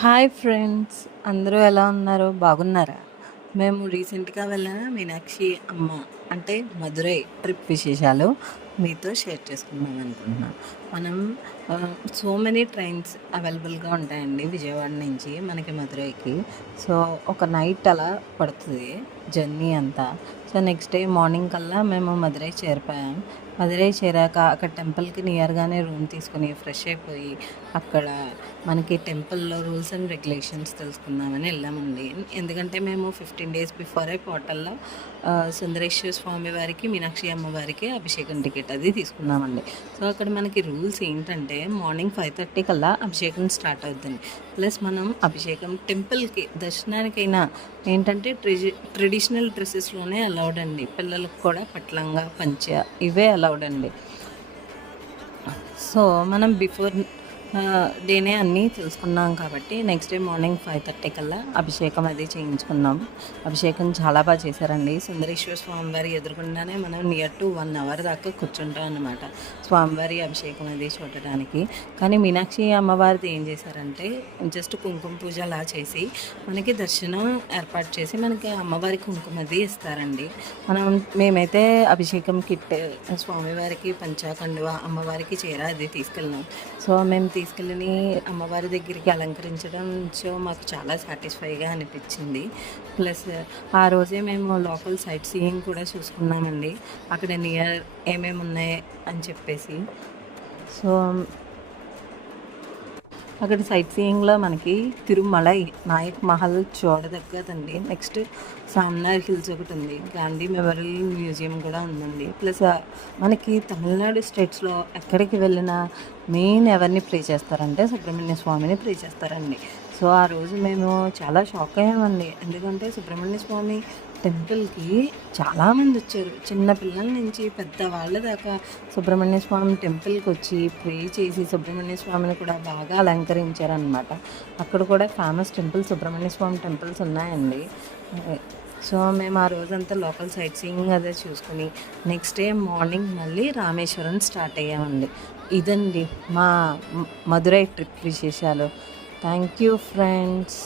Hi friends, అందరూ ఎలా ఉన్నారు? బాగున్నారా? మేము రీసెంట్గా వెళ్ళిన మీనాక్షి అమ్మ అంటే మధురై ట్రిప్ విశేషాలు మీతో షేర్ చేసుకుందాం అనుకుంటున్నాం. మనం సో మెనీ ట్రైన్స్ అవైలబుల్గా ఉంటాయండి విజయవాడ నుంచి మనకి మధురైకి. సో ఒక నైట్ అలా పడుతుంది జర్నీ అంతా. సో నెక్స్ట్ డే మార్నింగ్ కల్లా మేము మధురై చేరిపోయాం. మధురై చేరాక అక్కడ టెంపుల్కి నియర్గానే రూమ్ తీసుకుని ఫ్రెష్ అయిపోయి అక్కడ మనకి టెంపుల్‌లో రూల్స్ అండ్ రెగ్యులేషన్స్ తెలుసుకుందామని వెళ్ళామండి. ఎందుకంటే మేము 15 డేస్ బిఫోరే పోర్టల్‌లో సుందరేశ్వర స్వామి వారికి, మీనాక్షి అమ్మవారికి అభిషేకం టికెట్ అది తీసుకున్నామండి. సో అక్కడ మనకి రూల్స్ ఏంటంటే మార్నింగ్ 5:30 కల్లా అభిషేకం స్టార్ట్ అవుద్దండి. ప్లస్ మనం అభిషేకం టెంపుల్‌కి దర్శనానికైనా ఏంటంటే ట్రెడిషనల్ డ్రెస్సెస్‌లోనే అలౌడ్ అండి. పిల్లలకు కూడా పట్లంగా, పంచ ఇవే అలౌడ్ అండి. సో మనం బిఫోర్ డేనే అన్నీ తెలుసుకున్నాం కాబట్టి నెక్స్ట్ డే మార్నింగ్ 5:30 కల్లా అభిషేకం అది చేయించుకున్నాం. అభిషేకం చాలా బాగా చేశారండి. సుందరేశ్వర స్వామివారి ఎదురుగుండానే మనం నియర్ టు 1 అవర్ దాకా కూర్చుంటాం అన్నమాట స్వామివారి అభిషేకం అది చూడటానికి. కానీ మీనాక్షి అమ్మవారిది ఏం చేశారంటే జస్ట్ కుంకుమ పూజ అలా చేసి మనకి దర్శనం ఏర్పాటు చేసి మనకి అమ్మవారి కుంకుమ అది ఇస్తారండి. మేమైతే అభిషేకం కిట్ స్వామివారికి పంచాకండువ, అమ్మవారికి చీర అది తీసుకెళ్ళినాం. సో మేము తీసుకెళ్ళి అమ్మవారి దగ్గరికి అలంకరించడం మాకు చాలా సాటిస్ఫైగా అనిపించింది. ప్లస్ ఆ రోజే మేము లోకల్ సైట్ సీయింగ్ కూడా చూసుకున్నామండి, అక్కడ నియర్ ఏమేమి ఉన్నాయి అని చెప్పేసి. సో అక్కడ సైట్ సీయింగ్లో మనకి తిరుమలై, నాయక్ మహల్ చూడదగ్గదండి. నెక్స్ట్ సామ్నార్ హిల్స్ ఒకటి ఉంది, గాంధీ మెమోరియల్ మ్యూజియం కూడా ఉందండి. ప్లస్ మనకి తమిళనాడు స్టేట్స్లో ఎక్కడికి వెళ్ళినా మెయిన్ ఎవరిని ప్రే చేస్తారంటే సుబ్రహ్మణ్య స్వామిని ప్రే చేస్తారండి. సో ఆ రోజు మేము చాలా షాక్ అయ్యామండి, ఎందుకంటే సుబ్రహ్మణ్య స్వామి టెంపుల్కి చాలామంది వచ్చారు, చిన్న పిల్లల నుంచి పెద్దవాళ్ళ దాకా సుబ్రహ్మణ్య స్వామి టెంపుల్కి వచ్చి ప్రే చేసి సుబ్రహ్మణ్య స్వామిని కూడా బాగా అలంకరించారనమాట. అక్కడ కూడా ఫేమస్ టెంపుల్ సుబ్రహ్మణ్య స్వామి టెంపుల్స్ ఉన్నాయండి. సో మేము ఆ రోజంతా లోకల్ సైట్ సీయింగ్ అదే చూసుకుని నెక్స్ట్ డే మార్నింగ్ మళ్ళీ రామేశ్వరం స్టార్ట్ అయ్యామండి. ఇదండి మా మధురై ట్రిప్ విశేషాలు. Thank you friends.